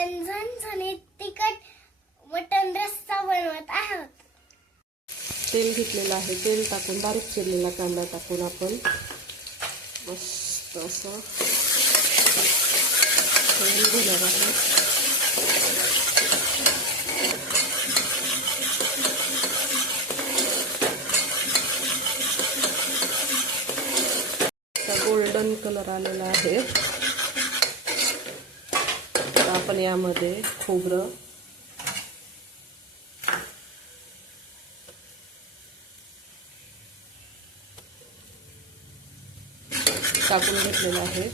आपण झणझणीत तिखट मटन रस्सा बनवत आहोत. तेल घेतलेलं आहे. तेल टाकून बारीक चिरलेला कांदा टाकून आपण मस्त असं घेणार आहे गोल्डन कलर आलेला आहे. आपण यामध्ये खोबरं. टाकून घेतलेलं आहे.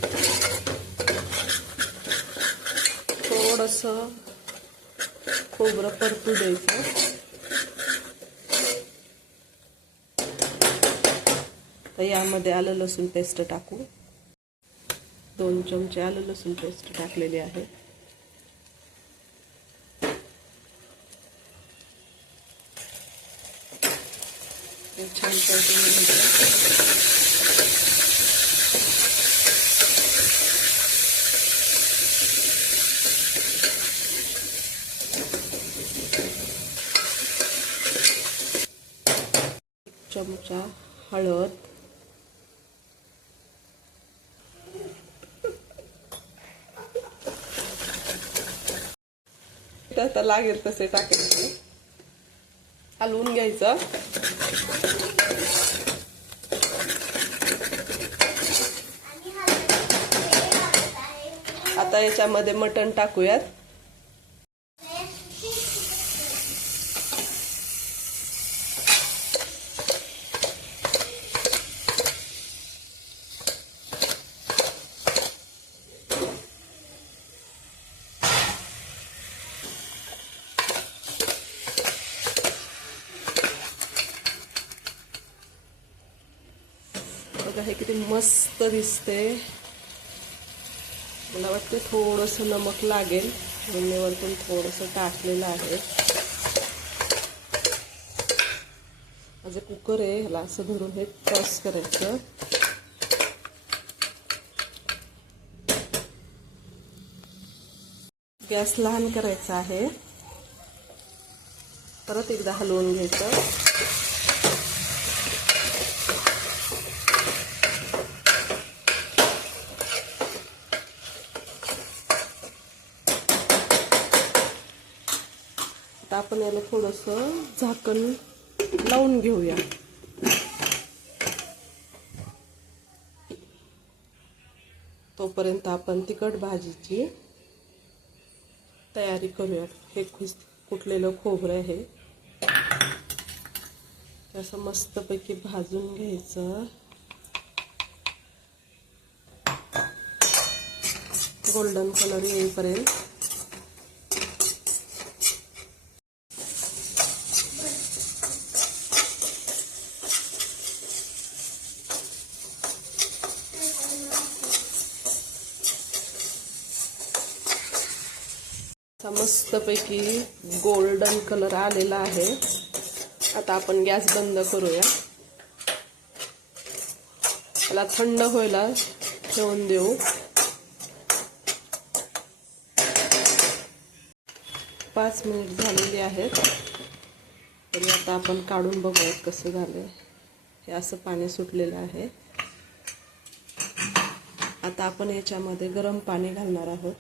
थोडंसं खोबरं परतू द्यायचं. तर यामध्ये आलं लसूण पेस्ट टाकू. दोन चमचे आलं लसूण पेस्ट टाकलेली आहे. छान परतून घ्यायचं चमचा हळद. आता लागेल तसे टाकायचे हलवून घ्यायचं. आता याच्यामध्ये मटण टाकूयात. आहे हे किती मस्त दिसते. मला वाटतं थोडंसं नमक लागेल. म्हणून मी वरतून थोडंसं टाकलेलं आहे. माझं कुकर आहे ह्याला असं धरून हे टॉस करायचं. गॅस लहान करायचा आहे. परत एकदा हलवून घ्यायचं. आता आपण याला थोडंसं झाकण लावून घेऊया. तोपर्यंत आपण तिखट भाजीची तयारी करूया हे खुस कुठलेलं खोबरं आहे. असं मस्तपैकी भाजून घ्यायचं. गोल्डन कलर येईपर्यंत असा मस्तपैकी गोल्डन कलर आलेला आहे. आता आपण गॅस बंद करूया. त्याला थंड व्हायला ठेवून देऊ. पाच मिनिट झालेली आहेत. तरी आता आपण काढून बघूयात कसं झालं हे असं पाणी सुटलेलं आहे. आता आपण याच्यामध्ये गरम पाणी घालणार आहोत.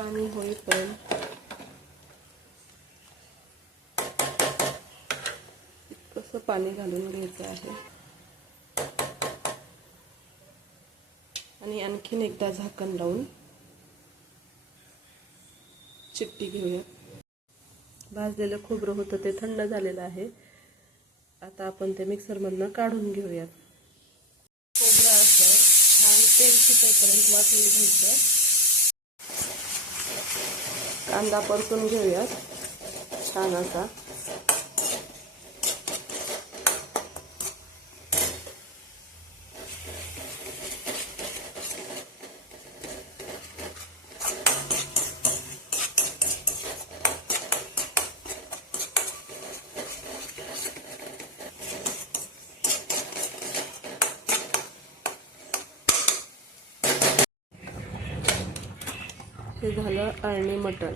पाणी होईपर्यंत कसं पाणी घालून घ्यायचं आहे. आणि आणखीन एकदा झाकण लावून चिट्टी घेऊया. भाजलेलं खोबरं होतं ते थंड झालेलं आहे. आता आपण ते मिक्सरमधनं काढून घेऊयात. खोबरं असं छान तेल सुटेपर्यंत वाटून घ्यायचं. कांदा परतून घेऊयात. छान असा. हे झालं अळणी मटण.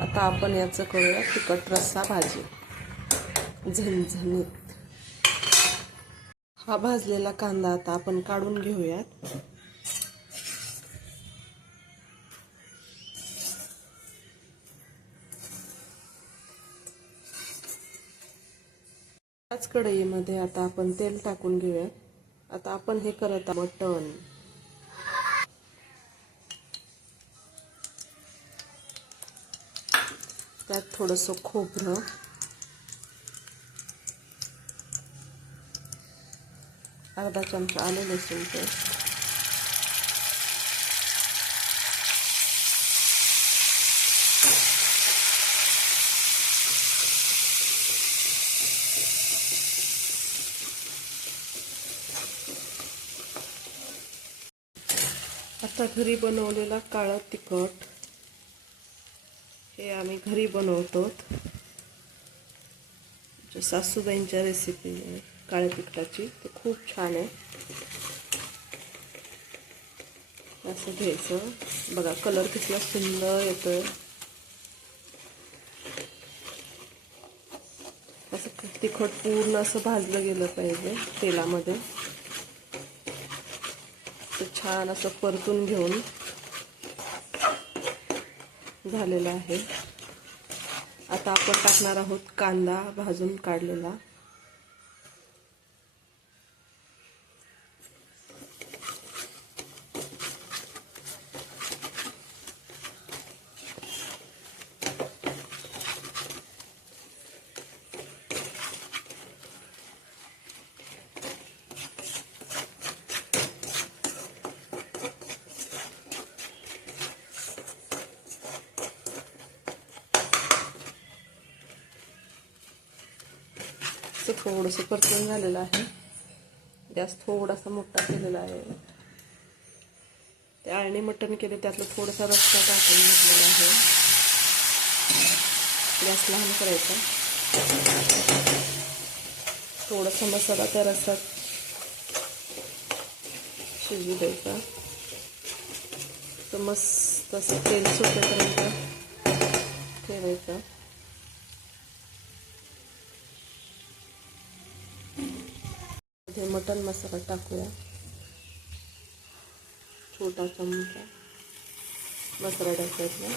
आता आपण याचं करूया तिखट रस्सा भाजी. झणझणीत. हा भाजलेला कांदा आता आपण काढून घेऊयात. त्याच कढईमध्ये आता आपण तेल टाकून घेऊयात. आता आपण हे करत आहोत मटण त्यात थोडंसं खोबरं. अर्धा चमचा आले लसूण पेस्ट. आता घरी बनवलेला काळं तिखट. हे आम्ही घरी बनवतो. सासूबाईंच्या रेसिपी आहे काळ्या तिखटाची ते खूप छान आहे. असं घ्यायचं. बघा कलर कितला सुंदर येतोय. असं तिखट पूर्ण असं भाजलं गेलं पाहिजे तेलामध्ये. ते छान असं परतून घेऊन झालेलं आहे. आता आपण टाकणार आहोत कांदा भाजून काढलेला. थोडंसं परतून झालेलं आहे. गॅस थोडासा मोठा केलेला आहे. ते आळणी मटण केले त्यातलं थोडासा रस्ता टाकून घेतलेला आहे. गॅस लहान करायचा. थोडासा मसाला त्या रस्त्यात शिजू द्यायचा. तर मस्त असं तेल सुटेपर्यंत ठेवायचं. मटन मसाला टाकूया. छोटा चमचा मसाला टाकायचा.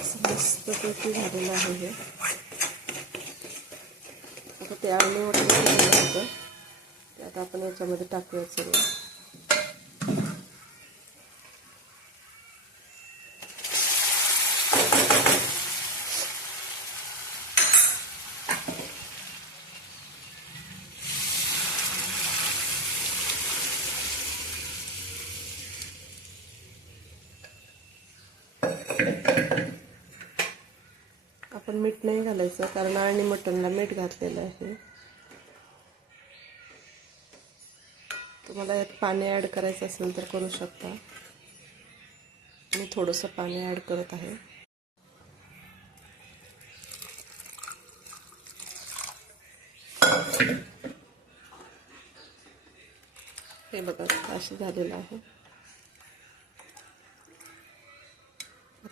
असं मस्तपैकी झालेलं आहे हे. आता ते आळणी वगैरे होतं ते आता आपण याच्यामध्ये टाकूया सगळं. आपण मीठ नाही घालायचं कारण आणि मटनला मीठ घातलेलं आहे. तुम्हाला यात पाणी ॲड करायचं असेल तर करू शकता. मी थोडंसं पाणी ॲड करत आहे. हे बघा अशी झालेलं आहे.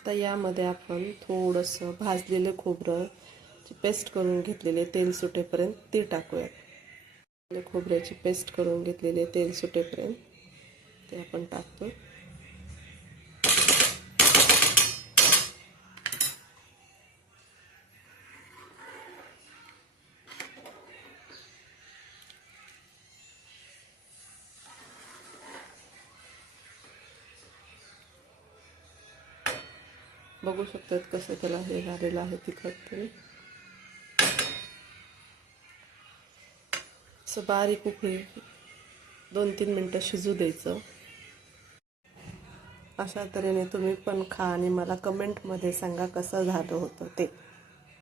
आता यामध्ये आपण थोडंसं भाजलेलं खोबरं पेस्ट करून घेतलेले तेल सुटेपर्यंत ती टाकूयात. खोबऱ्याची पेस्ट करून घेतलेले तेल सुटेपर्यंत. ते आपण टाकतो. बघू शकतात कसं त्याला हे झालेलं आहे तिखट तरी असं बारीक उकळी दोन तीन मिनटं शिजू द्यायचं. अशा तऱ्हेने तुम्ही पण खा आणि मला कमेंटमध्ये सांगा कसं झालं होतं ते.